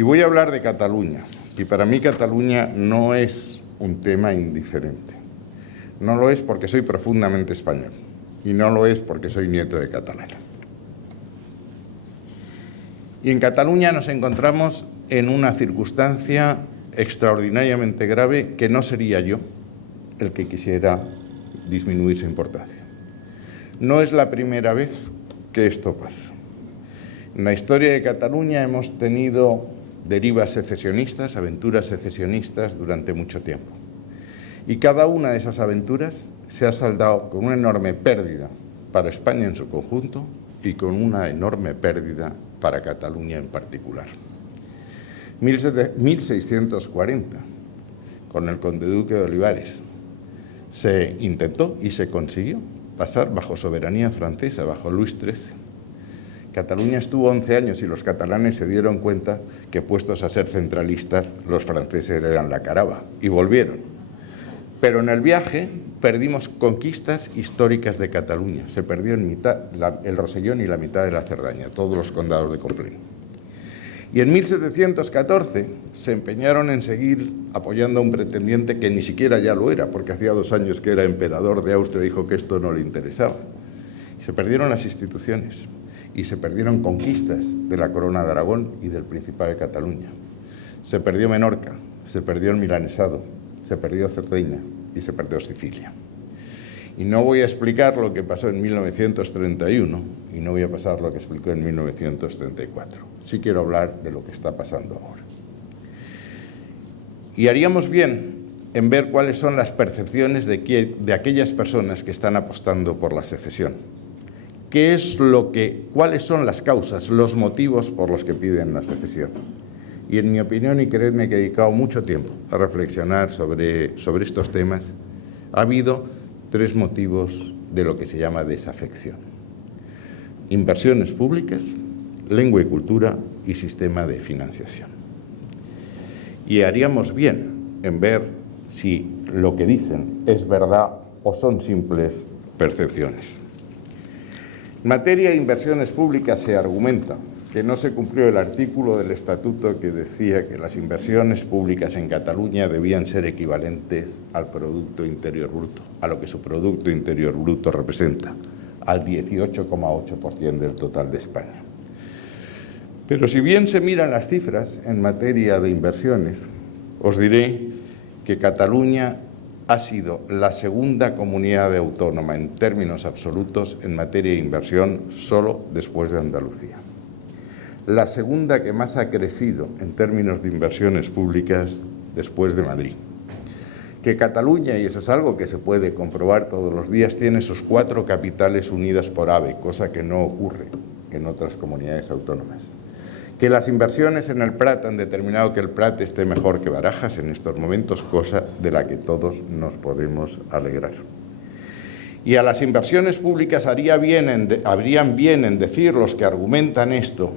Y voy a hablar de Cataluña. Y para mí Cataluña no es un tema indiferente. No lo es porque soy profundamente español. Y no lo es porque soy nieto de catalana. Y en Cataluña nos encontramos en una circunstancia extraordinariamente grave que no sería yo el que quisiera disminuir su importancia. No es la primera vez que esto pasa. En la historia de Cataluña hemos tenido derivas secesionistas, aventuras secesionistas durante mucho tiempo. Y cada una de esas aventuras se ha saldado con una enorme pérdida para España en su conjunto y con una enorme pérdida para Cataluña en particular. 1640, con el conde-duque de Olivares, se intentó y se consiguió pasar bajo soberanía francesa, bajo Luis XIII. Cataluña estuvo 11 años y los catalanes se dieron cuenta que, puestos a ser centralistas, los franceses eran la caraba y volvieron. Pero en el viaje perdimos conquistas históricas de Cataluña. Se perdió en mitad el Rosellón y la mitad de la Cerdaña, todos los condados de Conflent. Y en 1714 se empeñaron en seguir apoyando a un pretendiente que ni siquiera ya lo era, porque hacía 2 años que era emperador de Austria y dijo que esto no le interesaba. Y se perdieron las instituciones y se perdieron conquistas de la Corona de Aragón y del Principado de Cataluña. Se perdió Menorca, se perdió el Milanesado, se perdió Cerdeña y se perdió Sicilia. Y no voy a explicar lo que pasó en 1931 y no voy a pasar lo que explicó en 1934. Sí quiero hablar de lo que está pasando ahora. Y haríamos bien en ver cuáles son las percepciones de aquellas personas que están apostando por la secesión. ¿Cuáles son las causas, los motivos por los que piden la secesión? Y en mi opinión, y creedme que he dedicado mucho tiempo a reflexionar sobre estos temas, ha habido 3 motivos de lo que se llama desafección: inversiones públicas, lengua y cultura y sistema de financiación. Y haríamos bien en ver si lo que dicen es verdad o son simples percepciones. En materia de inversiones públicas se argumenta que no se cumplió el artículo del Estatuto que decía que las inversiones públicas en Cataluña debían ser equivalentes al Producto Interior Bruto, a lo que su Producto Interior Bruto representa, al 18,8% del total de España. Pero si bien se miran las cifras en materia de inversiones, os diré que Cataluña ha sido la segunda comunidad autónoma en términos absolutos en materia de inversión, solo después de Andalucía. La segunda que más ha crecido en términos de inversiones públicas después de Madrid. Que Cataluña, y eso es algo que se puede comprobar todos los días, tiene sus 4 capitales unidas por AVE, cosa que no ocurre en otras comunidades autónomas. Que las inversiones en el Prat han determinado que el Prat esté mejor que Barajas en estos momentos, cosa de la que todos nos podemos alegrar. Y a las inversiones públicas habrían bien en decir los que argumentan esto,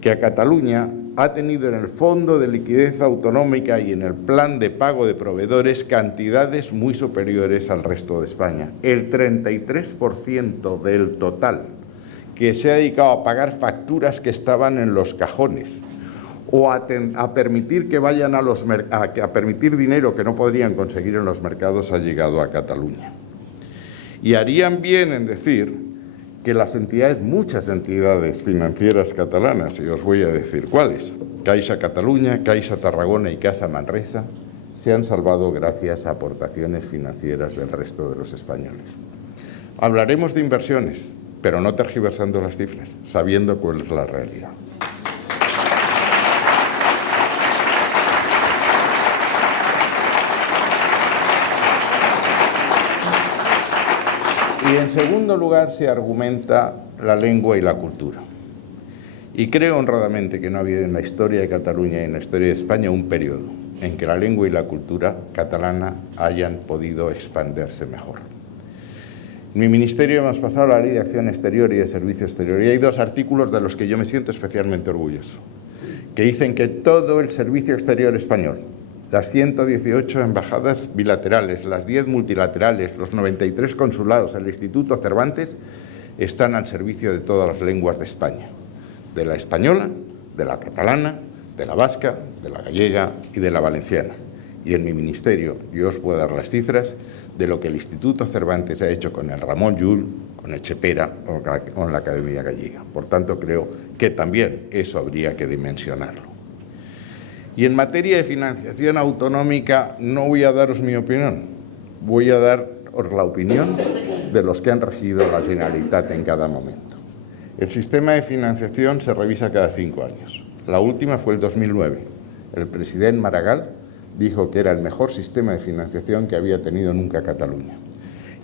que a Cataluña ha tenido en el Fondo de Liquidez Autonómica y en el Plan de Pago de Proveedores cantidades muy superiores al resto de España. El 33% del total que se ha dedicado a pagar facturas que estaban en los cajones o a permitir que vayan a permitir dinero que no podrían conseguir en los mercados ha llegado a Cataluña. Y harían bien en decir que muchas entidades financieras catalanas, y os voy a decir cuáles, Caixa Cataluña, Caixa Tarragona y Caixa Manresa, se han salvado gracias a aportaciones financieras del resto de los españoles. Hablaremos de inversiones, pero no tergiversando las cifras, sabiendo cuál es la realidad. Y en segundo lugar se argumenta la lengua y la cultura. Y creo honradamente que no ha habido en la historia de Cataluña y en la historia de España un periodo en que la lengua y la cultura catalana hayan podido expandirse mejor. En mi ministerio hemos pasado la Ley de Acción Exterior y de Servicio Exterior y hay 2 artículos de los que yo me siento especialmente orgulloso, que dicen que todo el servicio exterior español, las 118 embajadas bilaterales, las 10 multilaterales, los 93 consulados, el Instituto Cervantes, están al servicio de todas las lenguas de España, de la española, de la catalana, de la vasca, de la gallega y de la valenciana. Y en mi ministerio yo os puedo dar las cifras de lo que el Instituto Cervantes ha hecho con el Ramon Llull, con Etxepera o con la Academia Gallega. Por tanto, creo que también eso habría que dimensionarlo. Y en materia de financiación autonómica no voy a daros mi opinión, voy a daros la opinión de los que han regido la Generalitat en cada momento. El sistema de financiación se revisa cada 5 años. La última fue el 2009. El presidente Maragall dijo que era el mejor sistema de financiación que había tenido nunca Cataluña.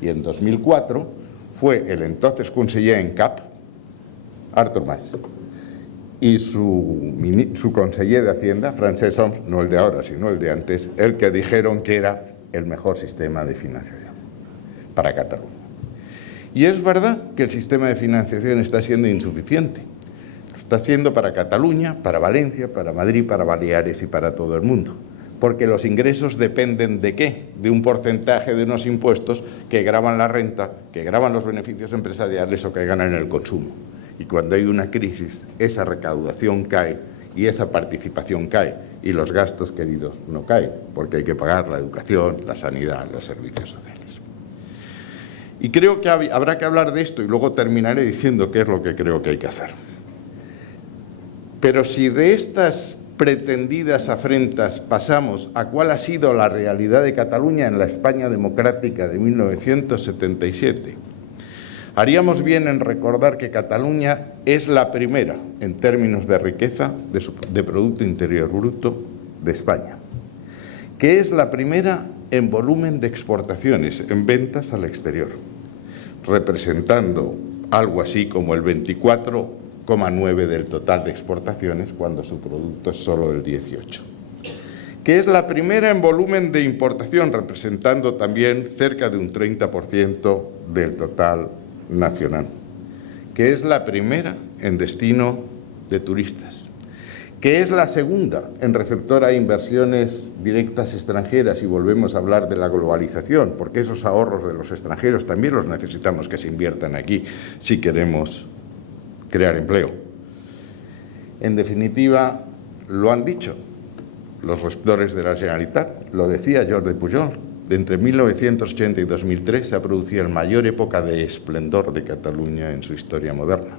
Y en 2004 fue el entonces conseller en cap, Artur Mas, y su conseller de Hacienda, Francesc Homs, no el de ahora, sino el de antes, el que dijeron que era el mejor sistema de financiación para Cataluña. Y es verdad que el sistema de financiación está siendo insuficiente. Está siendo para Cataluña, para Valencia, para Madrid, para Baleares y para todo el mundo. Porque los ingresos dependen ¿de qué? De un porcentaje de unos impuestos que gravan la renta, que gravan los beneficios empresariales o que ganan el consumo. Y cuando hay una crisis, esa recaudación cae y esa participación cae y los gastos queridos no caen, porque hay que pagar la educación, la sanidad, los servicios sociales. Y creo que habrá que hablar de esto y luego terminaré diciendo qué es lo que creo que hay que hacer. Pero si de estas pretendidas afrentas pasamos a cuál ha sido la realidad de Cataluña en la España democrática de 1977, haríamos bien en recordar que Cataluña es la primera en términos de riqueza de Producto Interior Bruto de España, que es la primera en volumen de exportaciones, en ventas al exterior, representando algo así como el 24,9% del total de exportaciones, cuando su producto es solo del 18%. Que es la primera en volumen de importación, representando también cerca de un 30% del total nacional. Que es la primera en destino de turistas. Que es la segunda en receptora de inversiones directas extranjeras, y volvemos a hablar de la globalización, porque esos ahorros de los extranjeros también los necesitamos que se inviertan aquí si queremos crear empleo. En definitiva, lo han dicho los rectores de la Generalitat, lo decía Jordi Pujol, de entre 1980 y 2003 se ha producido la mayor época de esplendor de Cataluña en su historia moderna.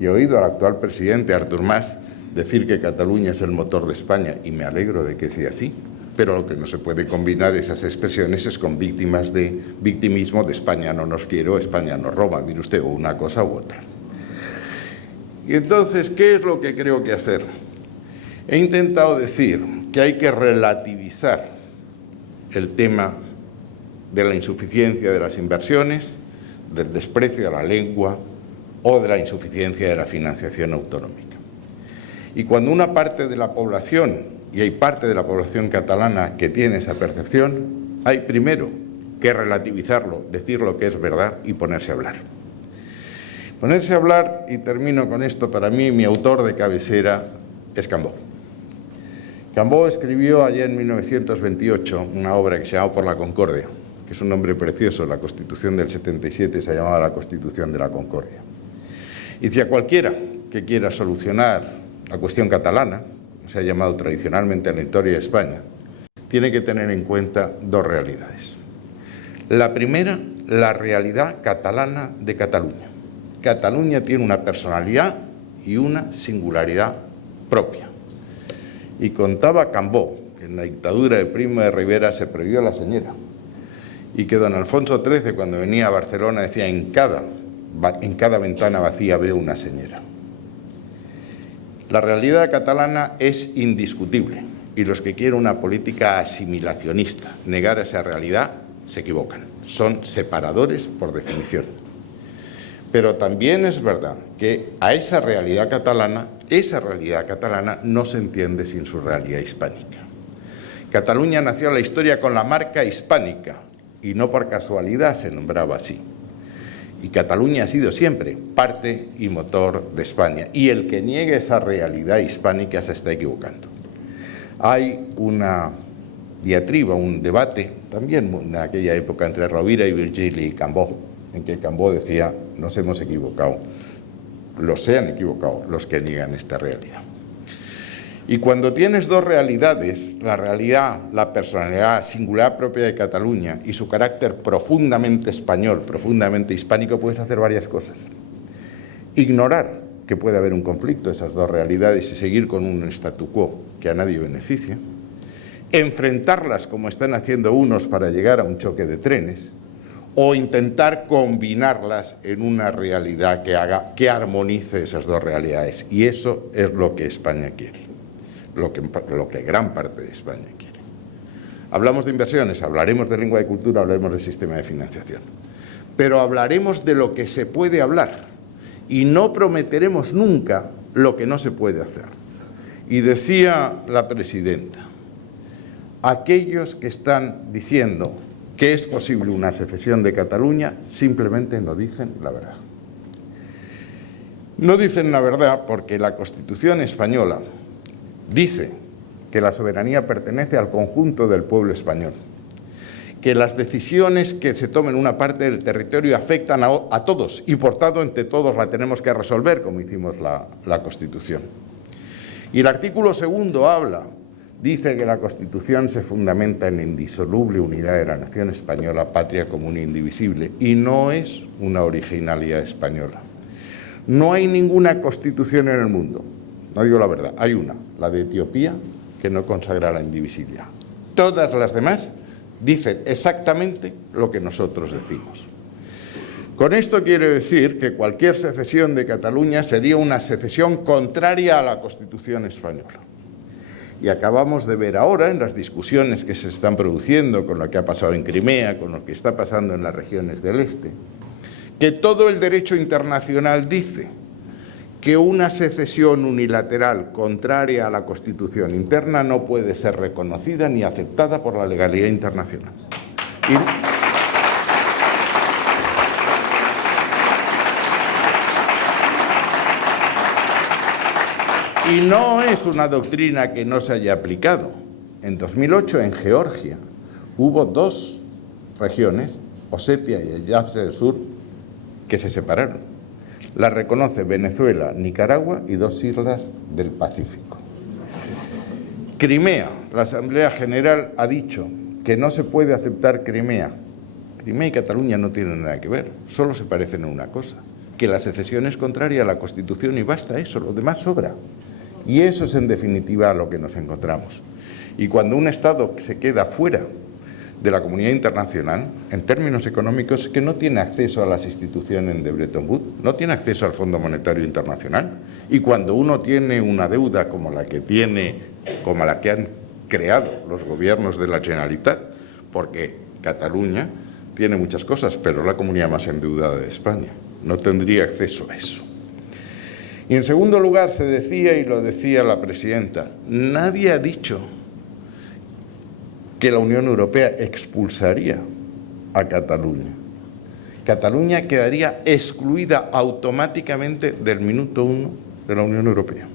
Y he oído al actual presidente, Artur Mas, decir que Cataluña es el motor de España, y me alegro de que sea así, pero lo que no se puede combinar esas expresiones es con victimismo de España no nos quiere o España nos roba, mire usted, o una cosa u otra. Y entonces, ¿qué es lo que creo que hacer? He intentado decir que hay que relativizar el tema de la insuficiencia de las inversiones, del desprecio a la lengua o de la insuficiencia de la financiación autonómica. Y cuando una parte de la población, y hay parte de la población catalana que tiene esa percepción, hay primero que relativizarlo, decir lo que es verdad y ponerse a hablar. Ponerse a hablar, y termino con esto, para mí mi autor de cabecera es Cambó. Cambó escribió allá en 1928 una obra que se llama Por la Concordia, que es un nombre precioso. La Constitución del 77 se llamaba la Constitución de la Concordia. Y decía: cualquiera que quiera solucionar la cuestión catalana, como se ha llamado tradicionalmente en la historia de España, tiene que tener en cuenta dos realidades. La primera, la realidad catalana de Cataluña. Cataluña tiene una personalidad y una singularidad propia. Y contaba Cambó que en la dictadura de Primo de Rivera se prohibió la señera, y que don Alfonso XIII, cuando venía a Barcelona, decía: en cada ventana vacía veo una señera. La realidad catalana es indiscutible, y los que quieren una política asimilacionista, negar esa realidad, se equivocan. Son separadores por definición. Pero también es verdad que a esa realidad catalana no se entiende sin su realidad hispánica. Cataluña nació en la historia con la marca hispánica, y no por casualidad se nombraba así. Y Cataluña ha sido siempre parte y motor de España, y el que niegue esa realidad hispánica se está equivocando. Hay una diatriba, un debate, también en aquella época, entre Rovira y Virgili y Cambó, en que Cambó decía: nos hemos equivocado, se han equivocado los que niegan esta realidad. Y cuando tienes dos realidades, la realidad, la personalidad singular propia de Cataluña y su carácter profundamente español, profundamente hispánico, puedes hacer varias cosas. Ignorar que puede haber un conflicto de esas dos realidades y seguir con un statu quo que a nadie beneficia. Enfrentarlas como están haciendo unos para llegar a un choque de trenes, o intentar combinarlas en una realidad que armonice esas dos realidades. Y eso es lo que España quiere, lo que gran parte de España quiere. Hablamos de inversiones, hablaremos de lengua y cultura, hablaremos de sistema de financiación. Pero hablaremos de lo que se puede hablar y no prometeremos nunca lo que no se puede hacer. Y decía la presidenta, aquellos que están diciendo que es posible una secesión de Cataluña simplemente no dicen la verdad. No dicen la verdad porque la Constitución española dice que la soberanía pertenece al conjunto del pueblo español, que las decisiones que se tomen en una parte del territorio afectan a todos y por tanto entre todos la tenemos que resolver como hicimos la Constitución. Y el artículo 2 dice que la Constitución se fundamenta en la indisoluble unidad de la nación española, patria común e indivisible, y no es una originalidad española. No hay ninguna Constitución en el mundo, no digo la verdad, hay una, la de Etiopía, que no consagra la indivisibilidad. Todas las demás dicen exactamente lo que nosotros decimos. Con esto quiero decir que cualquier secesión de Cataluña sería una secesión contraria a la Constitución española. Y acabamos de ver ahora, en las discusiones que se están produciendo con lo que ha pasado en Crimea, con lo que está pasando en las regiones del este, que todo el derecho internacional dice que una secesión unilateral contraria a la Constitución interna no puede ser reconocida ni aceptada por la legalidad internacional. Y no es una doctrina que no se haya aplicado. En 2008, en Georgia, hubo dos regiones, Osetia y el Abjasia del Sur, que se separaron. La reconoce Venezuela, Nicaragua y dos islas del Pacífico. Crimea, la Asamblea General ha dicho que no se puede aceptar Crimea. Crimea y Cataluña no tienen nada que ver, solo se parecen en una cosa, que la secesión es contraria a la Constitución y basta eso, lo demás sobra. Y eso es en definitiva a lo que nos encontramos. Y cuando un Estado se queda fuera de la comunidad internacional, en términos económicos, que no tiene acceso a las instituciones de Bretton Woods, no tiene acceso al Fondo Monetario Internacional, y cuando uno tiene una deuda como la que han creado los gobiernos de la Generalitat, porque Cataluña tiene muchas cosas, pero es la comunidad más endeudada de España, no tendría acceso a eso. Y en segundo lugar se decía, y lo decía la presidenta, nadie ha dicho que la Unión Europea expulsaría a Cataluña. Cataluña quedaría excluida automáticamente del minuto 1 de la Unión Europea.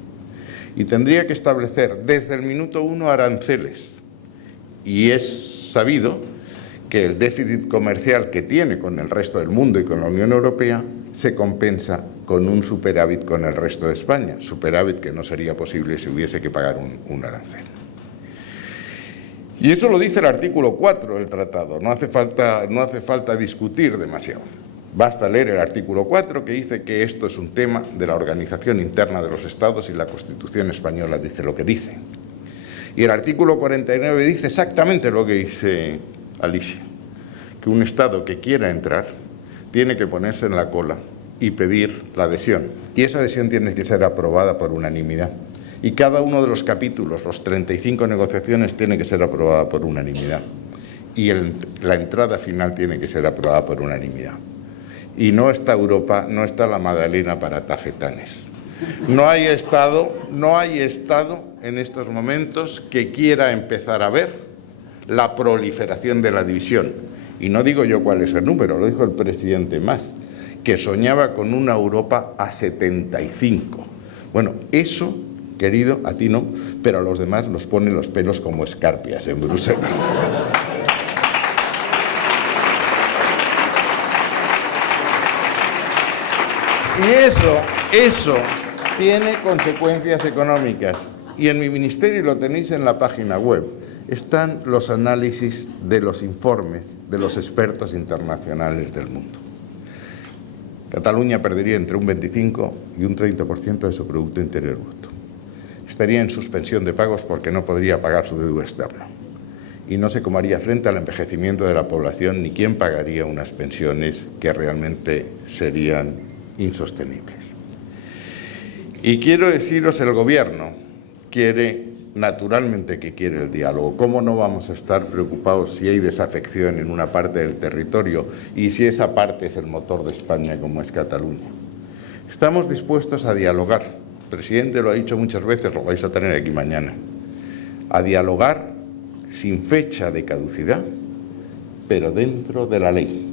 Y tendría que establecer desde el minuto 1 aranceles. Y es sabido que el déficit comercial que tiene con el resto del mundo y con la Unión Europea se compensa con un superávit con el resto de España, superávit que no sería posible si hubiese que pagar un arancel. Y eso lo dice el artículo 4 del tratado, no hace falta discutir demasiado. Basta leer el artículo 4 que dice que esto es un tema de la organización interna de los Estados y la Constitución española dice lo que dice. Y el artículo 49 dice exactamente lo que dice Alicia, que un Estado que quiera entrar tiene que ponerse en la cola y pedir la adhesión. Y esa adhesión tiene que ser aprobada por unanimidad. Y cada uno de los capítulos, los 35 negociaciones, tiene que ser aprobada por unanimidad. Y la entrada final tiene que ser aprobada por unanimidad. Y no está Europa, no está la Magdalena para tafetanes. No hay Estado en estos momentos que quiera empezar a ver la proliferación de la división. Y no digo yo cuál es el número, lo dijo el presidente Mas, que soñaba con una Europa a 75. Bueno, eso, querido, a ti no, pero a los demás nos pone los pelos como escarpias en Bruselas. Y eso tiene consecuencias económicas. Y en mi ministerio, y lo tenéis en la página web, están los análisis de los informes de los expertos internacionales del mundo. Cataluña perdería entre un 25 y un 30% de su Producto Interior Bruto. Estaría en suspensión de pagos porque no podría pagar su deuda externa. Y no sé cómo haría frente al envejecimiento de la población ni quién pagaría unas pensiones que realmente serían insostenibles. Y quiero deciros, el Gobierno quiere, naturalmente que quiere el diálogo. ¿Cómo no vamos a estar preocupados si hay desafección en una parte del territorio y si esa parte es el motor de España, como es Cataluña? Estamos dispuestos a dialogar. El presidente lo ha dicho muchas veces, lo vais a tener aquí mañana. A dialogar sin fecha de caducidad, pero dentro de la ley.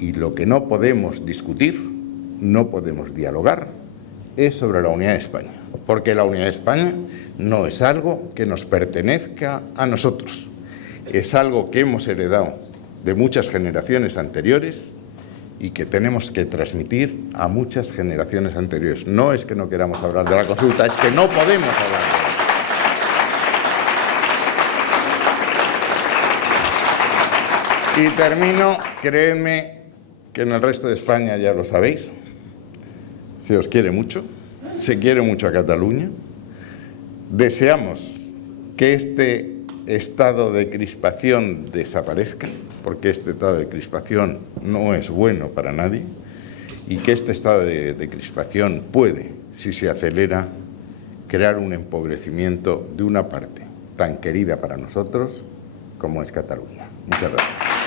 Y lo que no podemos discutir, no podemos dialogar, es sobre la unidad de España. Porque la unidad de España no es algo que nos pertenezca a nosotros. Es algo que hemos heredado de muchas generaciones anteriores y que tenemos que transmitir a muchas generaciones anteriores. No es que no queramos hablar de la consulta, es que no podemos hablar de ella. Y termino, creedme que en el resto de España ya lo sabéis, se os quiere mucho, se quiere mucho a Cataluña. Deseamos que este estado de crispación desaparezca, porque este estado de crispación no es bueno para nadie, y que este estado de crispación puede, si se acelera, crear un empobrecimiento de una parte tan querida para nosotros como es Cataluña. Muchas gracias.